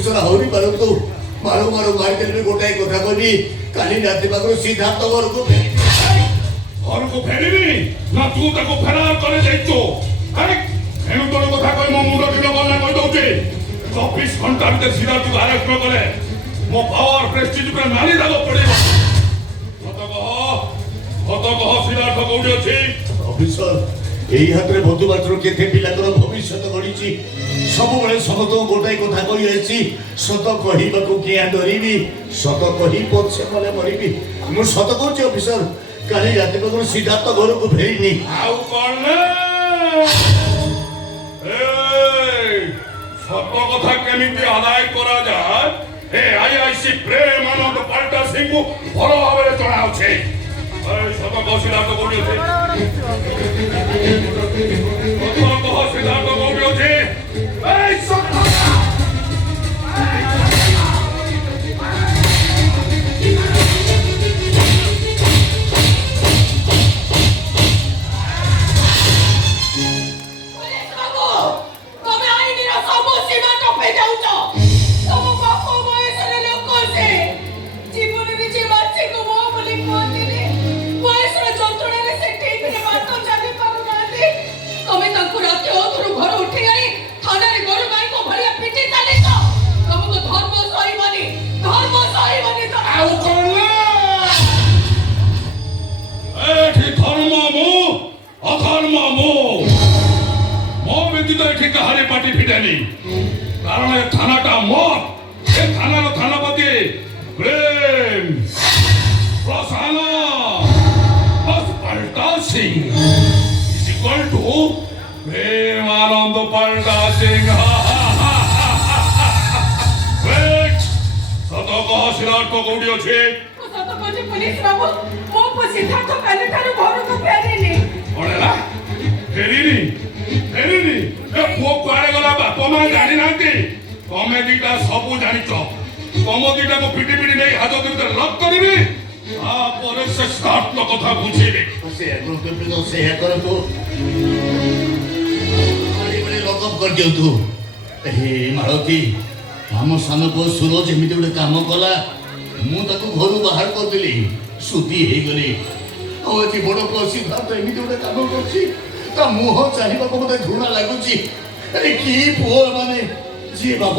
Officer ଆହୁରି ମାରନ୍ତୁ ମାରୁ ମାରୁ ମାରିଦେଲେ ଗୋଟାଏ କଥା କହିବି କାଲି ରାତି ପାଖରୁ ସିଦ୍ଧାର୍ଥ ଘରକୁ ଘରକୁ ଫେରିବି ନା ତୁ ତାକୁ ଫେରାର କରି ଯାଇଛୁ? ଏଣୁ ତୋର କଥା କହି ମୋ ମୁଣ୍ଡ ଦିନ ଗଲା କହିଦଉଛି 24 ଘଣ୍ଟା ଭିତରେ ସିଦ୍ଧାର୍ଥକୁ ଆରେଷ୍ଟ ନ କଲେ ମୋ ପାୱାର ପ୍ରେଷ୍ଟିଜ ଉପରେ ନାଲି ଦାଗ ପଡିବ। ସତ କହ ସିଦ୍ଧାର୍ଥ କୋଉଠି ଅଛି? ଅଫିସର এই হাତରେ বন্ধুবান্ধব কেতে পিলাଙ୍କର ভবিষ্যৎ গড়িছি ସବୁବେଳେ ସମସ୍ତଙ୍କୁ ଗୋଟାଏ କଥା କହି ଆସିଛି ସତ କହିବାକୁ କିଆଁ ଡରିବି ସତ କହି ପଛେ ମଲେ ମରିବି ମୁଁ ସତ କହୁଛି ଅଫିସର କାଲି ରାତି ପାଖରୁ ସିଦ୍ଧାର୍ଥ ଘରକୁ ଫେରିନି। ଆଉ କଣ ସତ କଥା କେମିତି ଆଦାୟ କରାଯାଏ ଏ ଆଇଆଇସି ପ୍ରେମାନନ୍ଦ ପାଲ୍ଟା ସିଂଙ୍କୁ ଭଲ ଭାବରେ ଜଣାଉଛି। ସତ କହ ସିଦ୍ଧାର୍ଥ କୋଉଠି ଅଛି? ସିଦ୍ଧାର୍ଥ କୋଉଠି ଅଛି? কাহারে পাটি ফিটানি কারণ এই থানাটা মোর এই থানার থানাপতি প্রেম প্রসন্ন পাল্টা Singh is equal to Premananda পাল্টা সিং। সত কহ সিদ্ধার্থ কোউঠি আছে? সত কହୁଛି পুলিশ বাবু ମୋ ସିଦ୍ଧାର୍ଥ କାଲିଠାରୁ ଘରକୁ ଫେରିନି। କଣ ଫେରିନି? ଫେରିନି? ଏ ପୁଅ କୁଆଡେ ଗଲା ବାପା ମା ଜାଣି ନାହାନ୍ତି? ତମେ ଦିଟା ସବୁ ଜାଣିଛ। ତମ ଦିଟାକୁ ପିଟି ପିଟି ନେଇ ହାଜତ ଭିତରେ ଲକ୍ କରିବି ତାପରେ ସେ ସିଦ୍ଧାର୍ଥ କଥା ବୁଝିବି। ସେଇଆ କରନ୍ତୁ ଲକଅପ୍ କରିଦିଅନ୍ତୁ। ହେ ମାଳତୀ ଆମ ସାନ ପୁଅ ସୁରଜ ଏମିତି ଗୋଟେ କାମ କଲା ମୁଁ ତାକୁ ଘରୁ ବାହାର କରିଦେଲି ସୁଧି ହେଇଗଲି ଆଉ ଏଠି ବଡ ପୁଅ ସିଦ୍ଧାର୍ଥ ଏମିତି ଗୋଟେ କାମ କରୁଛି ତା ମୁହଁ ଚାହିଁବାକୁ ମତେ ଘୃଣା ଲାଗୁଛି। କି ପୁଅ ମାନେ ଯିଏ ବାପ